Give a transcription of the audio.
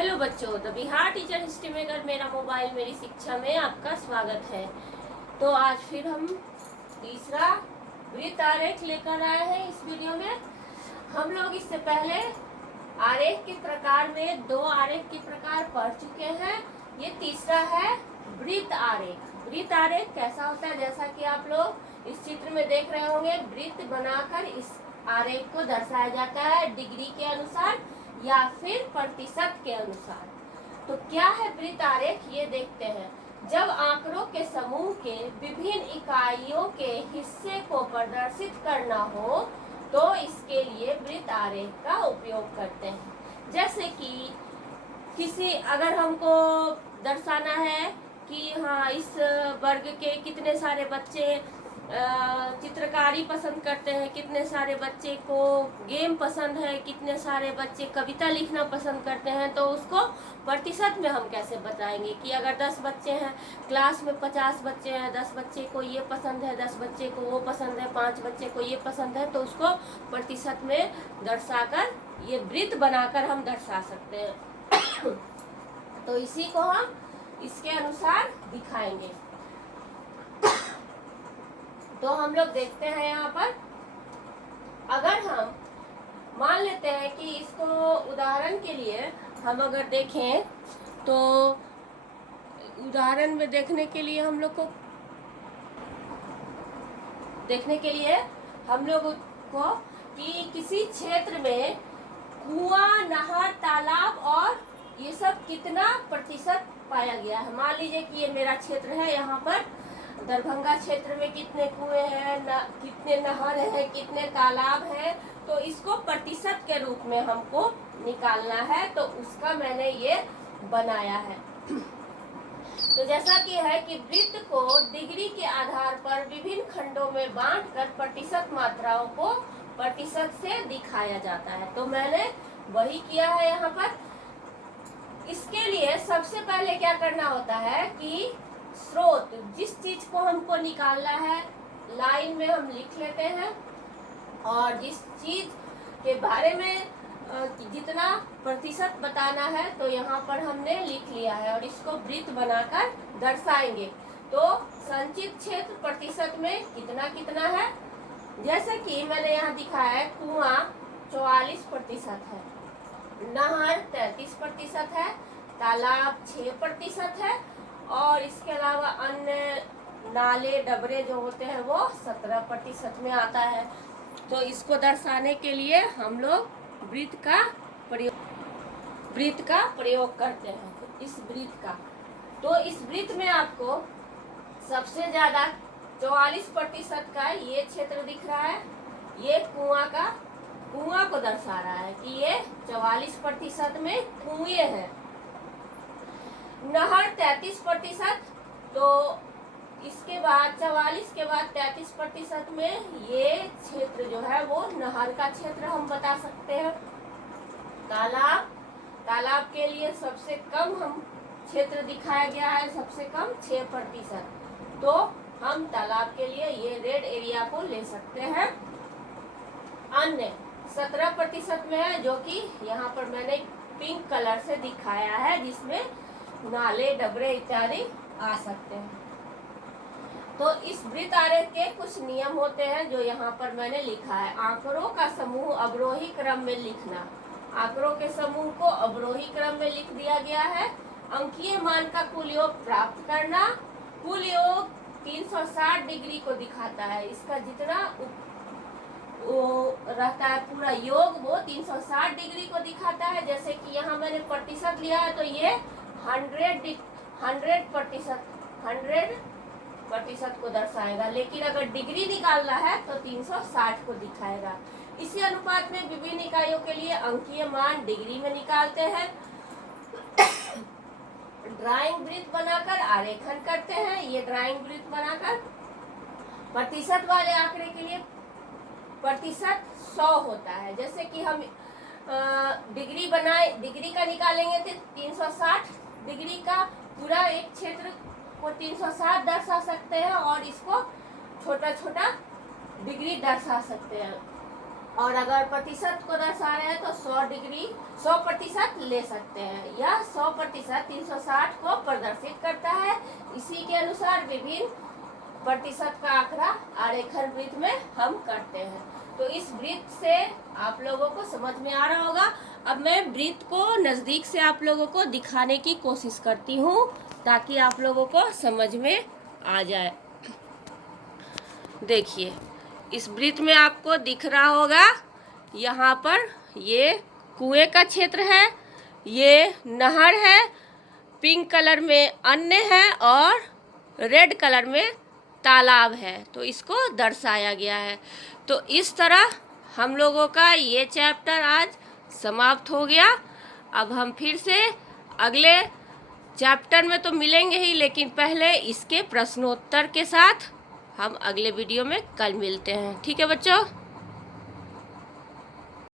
Hello बच्चों, the Bihar teacher history maker मेरा mobile मेरी शिक्षा में आपका स्वागत है। तो आज फिर हम तीसरा वृत्त आरेख लेकर आए हैं। इस वीडियो में हम लोग इससे पहले आरेख के प्रकार में दो आरेख के प्रकार पढ़ चुके हैं। ये तीसरा है वृत्त आरेख। वृत्त आरेख कैसा होता है, जैसा कि आप लोग इस चित्र में देख रहे होंगे, वृत्त बनाकर इस आरेख को दर्शाया जाता है डिग्री के अनुसार या फिर प्रतिशत के अनुसार। तो क्या है वृत्त आरेख, ये देखते हैं। जब आंकड़ों के समूह के विभिन्न इकाइयों के हिस्से को प्रदर्शित करना हो तो इसके लिए वृत्त आरेख का उपयोग करते हैं। जैसे कि किसी अगर हमको दर्शाना है कि हाँ, इस वर्ग के कितने सारे बच्चे चित्रकारी पसंद करते हैं, कितने सारे बच्चे को गेम पसंद है, कितने सारे बच्चे कविता लिखना पसंद करते हैं, तो उसको प्रतिशत में हम कैसे बताएंगे कि अगर 10 बच्चे हैं क्लास में, 50 बच्चे हैं, 10 बच्चे को ये पसंद है, 10 बच्चे को वो पसंद है, 5 बच्चे को ये पसंद है, तो उसको प्रतिशत में दर्शाकर ये वृत्त बनाकर हम दर्शा सकते हैं। तो इसी को हम इसके अनुसार दिखाएंगे। तो हम लोग देखते हैं यहाँ पर, अगर हम मान लेते हैं कि इसको उदाहरण के लिए हम अगर देखें तो उदाहरण में देखने के लिए हम लोग को कि किसी क्षेत्र में कुआं, नहर, तालाब और ये सब कितना प्रतिशत पाया गया है। मान लीजिए कि ये मेरा क्षेत्र है, यहाँ पर दरभंगा क्षेत्र में कितने कुएं हैं, कितने नहर है, कितने तालाब है, तो इसको प्रतिशत के रूप में हमको निकालना है। तो उसका मैंने ये बनाया है। तो जैसा कि है कि वृत्त को डिग्री के आधार पर विभिन्न खंडों में बांटकर प्रतिशत मात्राओं को प्रतिशत से दिखाया जाता है। तो मैंने वही किया है यहाँ पर। इसके लिए सबसे पहले क्या करना होता है कि स्रोत, जिस चीज को हमको निकालना है, लाइन में हम लिख लेते हैं, और जिस चीज के बारे में जितना प्रतिशत बताना है तो यहाँ पर हमने लिख लिया है और इसको वृत्त बनाकर दर्शाएंगे। तो संचित क्षेत्र प्रतिशत में कितना कितना है, जैसे कि मैंने यहाँ दिखाया है, कुआं 44% है, नहर 33% है, तालाब 6% है, और इसके अलावा अन्य नाले, डबरे जो होते हैं वो 17% में आता है। तो इसको दर्शाने के लिए हम लोग वृत्त का प्रयोग करते हैं। इस वृत्त का, तो इस वृत्त में आपको सबसे ज्यादा 44% का ये क्षेत्र दिख रहा है। ये कुआं को दर्शा रहा है कि ये 44% में कुएं हैं। नहर 33%, तो इसके बाद 44 के बाद 33% में ये क्षेत्र जो है वो नहर का क्षेत्र हम बता सकते हैं। तालाब के लिए सबसे कम हम क्षेत्र दिखाया गया है, सबसे कम 6%। तो हम तालाब के लिए ये रेड एरिया को ले सकते हैं। अन्य 17% में है, जो कि यहाँ पर मैंने पिंक कलर से दिखाया है, जिसमें नाले, डबरे इत्यादि आ सकते हैं। तो इस वृत्त आरेख के कुछ नियम होते हैं जो यहाँ पर मैंने लिखा है। आंकड़ों का समूह अवरोही क्रम में लिखना। आंकड़ों के समूह को अवरोही क्रम में लिख दिया गया है। अंकीय मान का कुल योग प्राप्त करना। कुल योग 360 डिग्री को दिखाता है। इसका जितना वो रहता है पूरा योग, वो 360 डिग्री को दिखाता है। जैसे कि यहाँ मैंने प्रतिशत लिया है, तो ये 100% को दर्शाएगा, लेकिन अगर डिग्री निकालना है तो 360 को दिखाएगा। इसी अनुपात में विभिन्न इकाइयों के लिए अंकीय मान डिग्री में निकालते हैं। ड्राइंग वृत्त बनाकर आरेखन करते हैं। ये ड्राइंग वृत्त बनाकर प्रतिशत वाले आंकड़े के लिए प्रतिशत 100 होता है। जैसे कि हम डिग्री का निकालेंगे तो 360 डिग्री का पूरा एक क्षेत्र को 360 दर्शा सकते हैं, और इसको छोटा छोटा डिग्री दर्शा सकते हैं। और अगर प्रतिशत को दर्शा रहे हैं तो 100% ले सकते हैं। यह 100% 360 को प्रदर्शित करता है। इसी के अनुसार विभिन्न प्रतिशत का आंकड़ा आरेखन वृत्त में हम करते हैं। तो इस वृत्त से आप लोगों को समझ में आ रहा होगा। अब मैं वृत्त को नज़दीक से आप लोगों को दिखाने की कोशिश करती हूँ ताकि आप लोगों को समझ में आ जाए। देखिए, इस वृत्त में आपको दिख रहा होगा, यहाँ पर ये कुएं का क्षेत्र है, ये नहर है, पिंक कलर में अन्य है और रेड कलर में तालाब है। तो इसको दर्शाया गया है। तो इस तरह हम लोगों का ये चैप्टर आज समाप्त हो गया। अब हम फिर से अगले चैप्टर में तो मिलेंगे ही, लेकिन पहले इसके प्रश्नोत्तर के साथ हम अगले वीडियो में कल मिलते हैं। ठीक है बच्चों।